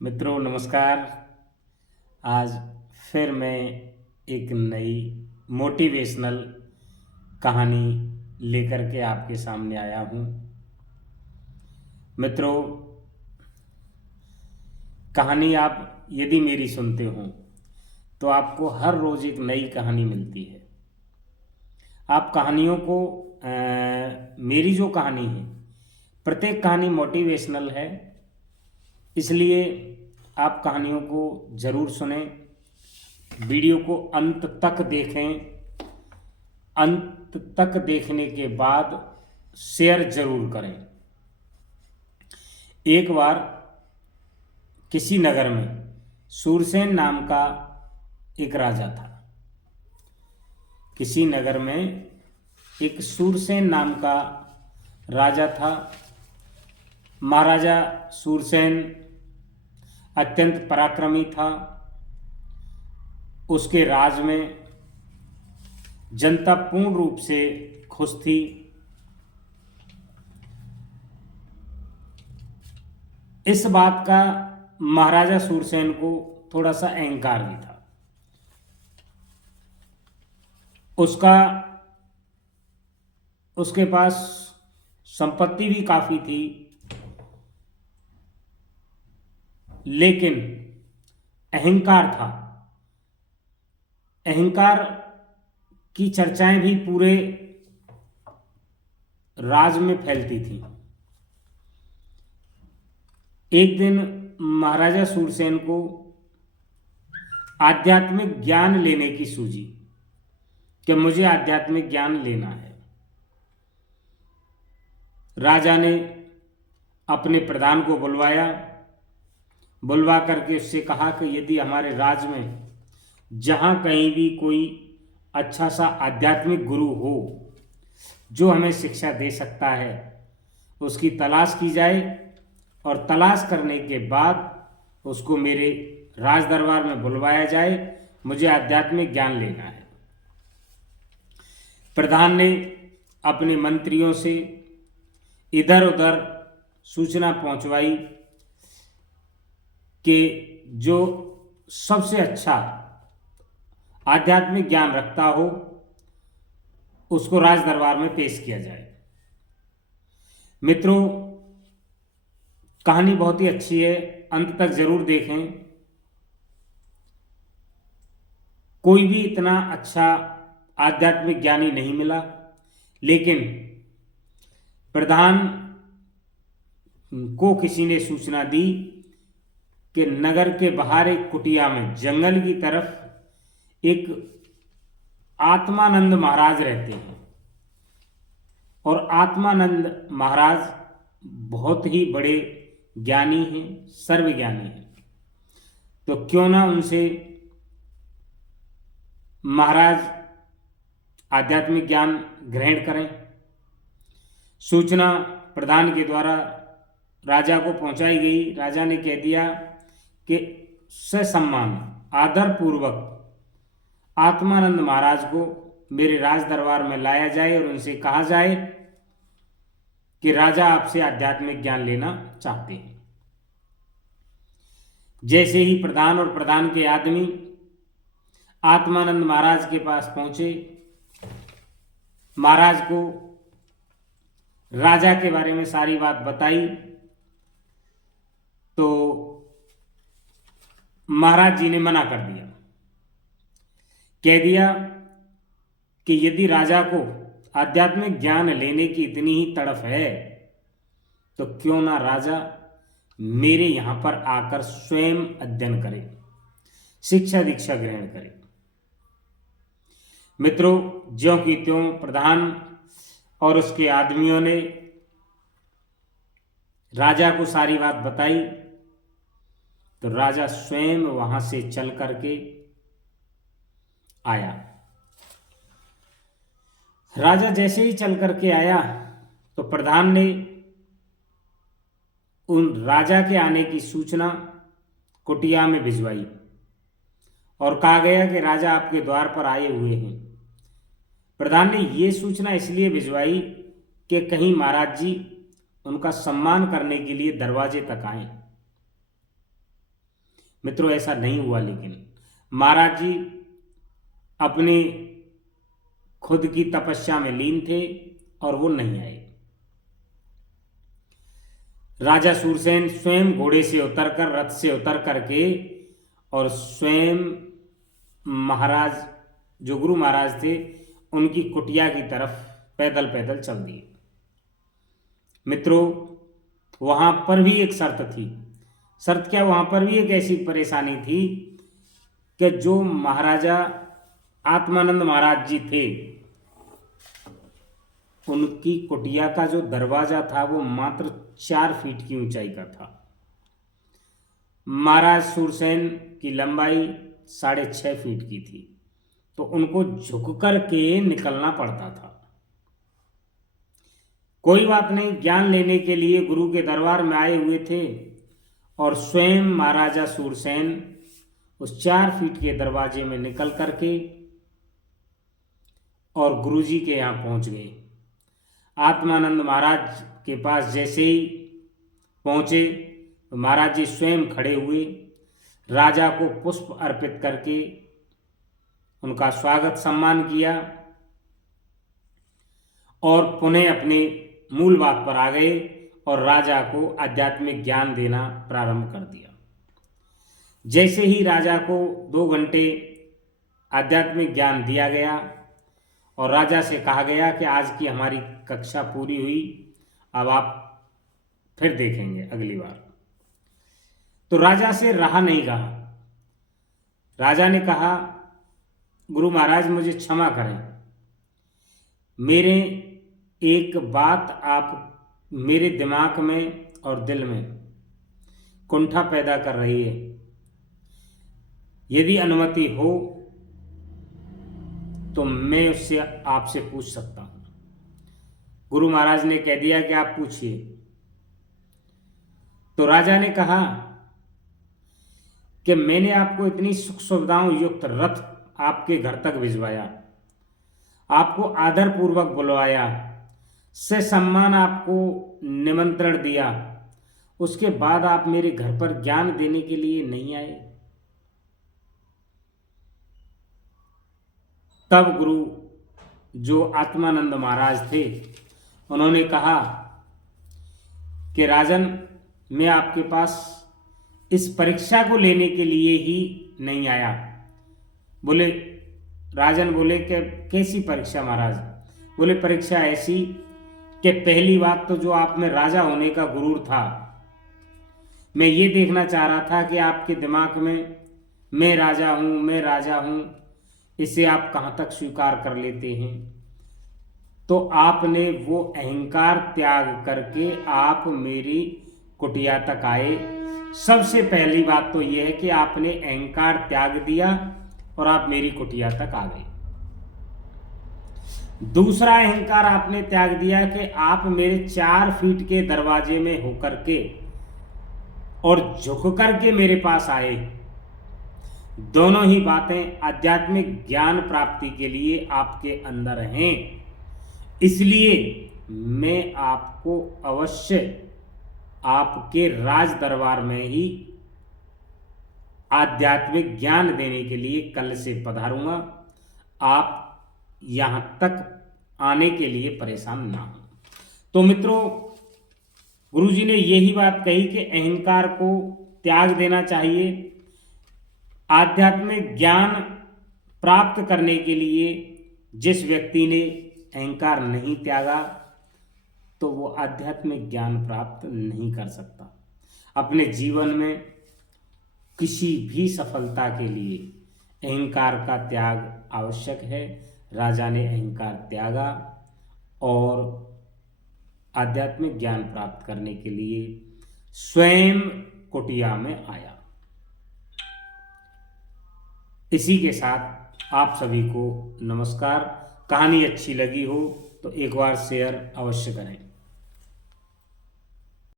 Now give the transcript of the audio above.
मित्रों नमस्कार। आज फिर मैं एक नई मोटिवेशनल कहानी लेकर के आपके सामने आया हूँ। मित्रों, कहानी आप यदि मेरी सुनते हो तो आपको हर रोज़ एक नई कहानी मिलती है। आप कहानियों को मेरी जो कहानी है, प्रत्येक कहानी मोटिवेशनल है, इसलिए आप कहानियों को ज़रूर सुनें, वीडियो को अंत तक देखें। अंत तक देखने के बाद शेयर जरूर करें। एक बार किसी नगर में सूरसेन नाम का एक राजा था। किसी नगर में एक सूरसेन नाम का राजा था। महाराजा सूरसेन अत्यंत पराक्रमी था। उसके राज में जनता पूर्ण रूप से खुश थी। इस बात का महाराजा सूरसेन को थोड़ा सा अहंकार भी था। उसके पास संपत्ति भी काफी थी, लेकिन अहंकार था। अहंकार की चर्चाएं भी पूरे राज में फैलती थी। एक दिन महाराजा सूरसेन को आध्यात्मिक ज्ञान लेने की सूझी कि मुझे आध्यात्मिक ज्ञान लेना है। राजा ने अपने प्रधान को बुलवा करके उससे कहा कि यदि हमारे राज्य में जहां कहीं भी कोई अच्छा सा आध्यात्मिक गुरु हो जो हमें शिक्षा दे सकता है, उसकी तलाश की जाए और तलाश करने के बाद उसको मेरे राज दरबार में बुलवाया जाए। मुझे आध्यात्मिक ज्ञान लेना है। प्रधान ने अपने मंत्रियों से इधर उधर सूचना पहुंचवाई कि जो सबसे अच्छा आध्यात्मिक ज्ञान रखता हो उसको राज दरबार में पेश किया जाए। मित्रों, कहानी बहुत ही अच्छी है, अंत तक जरूर देखें। कोई भी इतना अच्छा आध्यात्मिक ज्ञानी नहीं मिला, लेकिन प्रधान को किसी ने सूचना दी कि नगर के बाहर एक कुटिया में जंगल की तरफ एक आत्मानंद महाराज रहते हैं और आत्मानंद महाराज बहुत ही बड़े ज्ञानी हैं, सर्वज्ञानी हैं। तो क्यों ना उनसे महाराज आध्यात्मिक ज्ञान ग्रहण करें। सूचना प्रधान के द्वारा राजा को पहुंचाई गई। राजा ने कह दिया कि ससम्मान आदर पूर्वक आत्मानंद महाराज को मेरे राज दरबार में लाया जाए और उनसे कहा जाए कि राजा आपसे आध्यात्मिक ज्ञान लेना चाहते हैं। जैसे ही प्रधान और प्रधान के आदमी आत्मानंद महाराज के पास पहुंचे, महाराज को राजा के बारे में सारी बात बताई, तो महाराज जी ने मना कर दिया। कह दिया कि यदि राजा को आध्यात्मिक ज्ञान लेने की इतनी ही तड़फ है तो क्यों ना राजा मेरे यहां पर आकर स्वयं अध्ययन करे, शिक्षा दीक्षा ग्रहण करे। मित्रों, ज्यों की त्यों प्रधान और उसके आदमियों ने राजा को सारी बात बताई, तो राजा स्वयं वहां से चल करके आया। राजा जैसे ही चल करके आया तो प्रधान ने उन राजा के आने की सूचना कुटिया में भिजवाई और कहा गया कि राजा आपके द्वार पर आए हुए हैं। प्रधान ने ये सूचना इसलिए भिजवाई कि कहीं महाराज जी उनका सम्मान करने के लिए दरवाजे तक आए। मित्रों, ऐसा नहीं हुआ, लेकिन महाराज जी अपने खुद की तपस्या में लीन थे और वो नहीं आए। राजा सूरसेन स्वयं घोड़े से उतरकर, रथ से उतर करके, और स्वयं महाराज जो गुरु महाराज थे उनकी कुटिया की तरफ पैदल पैदल चल दिए। मित्रों, वहां पर भी एक शर्त थी। शर्त क्या? वहां पर भी एक ऐसी परेशानी थी कि जो महाराजा आत्मानंद महाराज जी थे, उनकी कुटिया का जो दरवाजा था वो मात्र 4 फीट की ऊंचाई का था। महाराज सूरसेन की लंबाई 6.5 फीट की थी, तो उनको झुक कर के निकलना पड़ता था। कोई बात नहीं, ज्ञान लेने के लिए गुरु के दरबार में आए हुए थे, और स्वयं महाराजा सूरसेन उस 4 फीट के दरवाजे में निकल करके और गुरुजी के यहाँ पहुंच गए। आत्मानंद महाराज के पास जैसे ही पहुंचे, महाराज जी स्वयं खड़े हुए, राजा को पुष्प अर्पित करके उनका स्वागत सम्मान किया और पुनः अपने मूल बात पर आ गए और राजा को आध्यात्मिक ज्ञान देना प्रारंभ कर दिया। जैसे ही राजा को 2 घंटे आध्यात्मिक ज्ञान दिया गया और राजा से कहा गया कि आज की हमारी कक्षा पूरी हुई, अब आप फिर देखेंगे अगली बार, तो राजा से रहा नहीं गया। राजा ने कहा, गुरु महाराज मुझे क्षमा करें, मेरे एक बात आप मेरे दिमाग में और दिल में कुंठा पैदा कर रही है, यदि अनुमति हो तो मैं उससे आपसे पूछ सकता हूं। गुरु महाराज ने कह दिया कि आप पूछिए। तो राजा ने कहा कि मैंने आपको इतनी सुख सुविधाओं युक्त रथ आपके घर तक भिजवाया, आपको आदर पूर्वक बुलवाया, से सम्मान आपको निमंत्रण दिया, उसके बाद आप मेरे घर पर ज्ञान देने के लिए नहीं आए। तब गुरु जो आत्मानंद महाराज थे उन्होंने कहा कि राजन, मैं आपके पास इस परीक्षा को लेने के लिए ही नहीं आया। बोले, राजन बोले कि कैसी परीक्षा महाराज? बोले, परीक्षा ऐसी कि पहली बात तो जो आप में राजा होने का गुरूर था, मैं ये देखना चाह रहा था कि आपके दिमाग में मैं राजा हूं, मैं राजा हूं, इसे आप कहां तक स्वीकार कर लेते हैं। तो आपने वो अहंकार त्याग करके आप मेरी कुटिया तक आए। सबसे पहली बात तो यह है कि आपने अहंकार त्याग दिया और आप मेरी कुटिया तक आ गए। दूसरा अहंकार आपने त्याग दिया कि आप मेरे 4 फीट के दरवाजे में होकर के और झुक करके मेरे पास आए। दोनों ही बातें आध्यात्मिक ज्ञान प्राप्ति के लिए आपके अंदर हैं, इसलिए मैं आपको अवश्य आपके राज दरबार में ही आध्यात्मिक ज्ञान देने के लिए कल से पधारूंगा। आप यहां तक आने के लिए परेशान ना हो। तो मित्रों, गुरुजी ने यही बात कही कि अहंकार को त्याग देना चाहिए। आध्यात्मिक ज्ञान प्राप्त करने के लिए जिस व्यक्ति ने अहंकार नहीं त्यागा तो वो आध्यात्मिक ज्ञान प्राप्त नहीं कर सकता। अपने जीवन में किसी भी सफलता के लिए अहंकार का त्याग आवश्यक है। राजा ने अहंकार त्यागा और आध्यात्मिक ज्ञान प्राप्त करने के लिए स्वयं कुटिया में आया। इसी के साथ आप सभी को नमस्कार। कहानी अच्छी लगी हो तो एक बार शेयर अवश्य करें।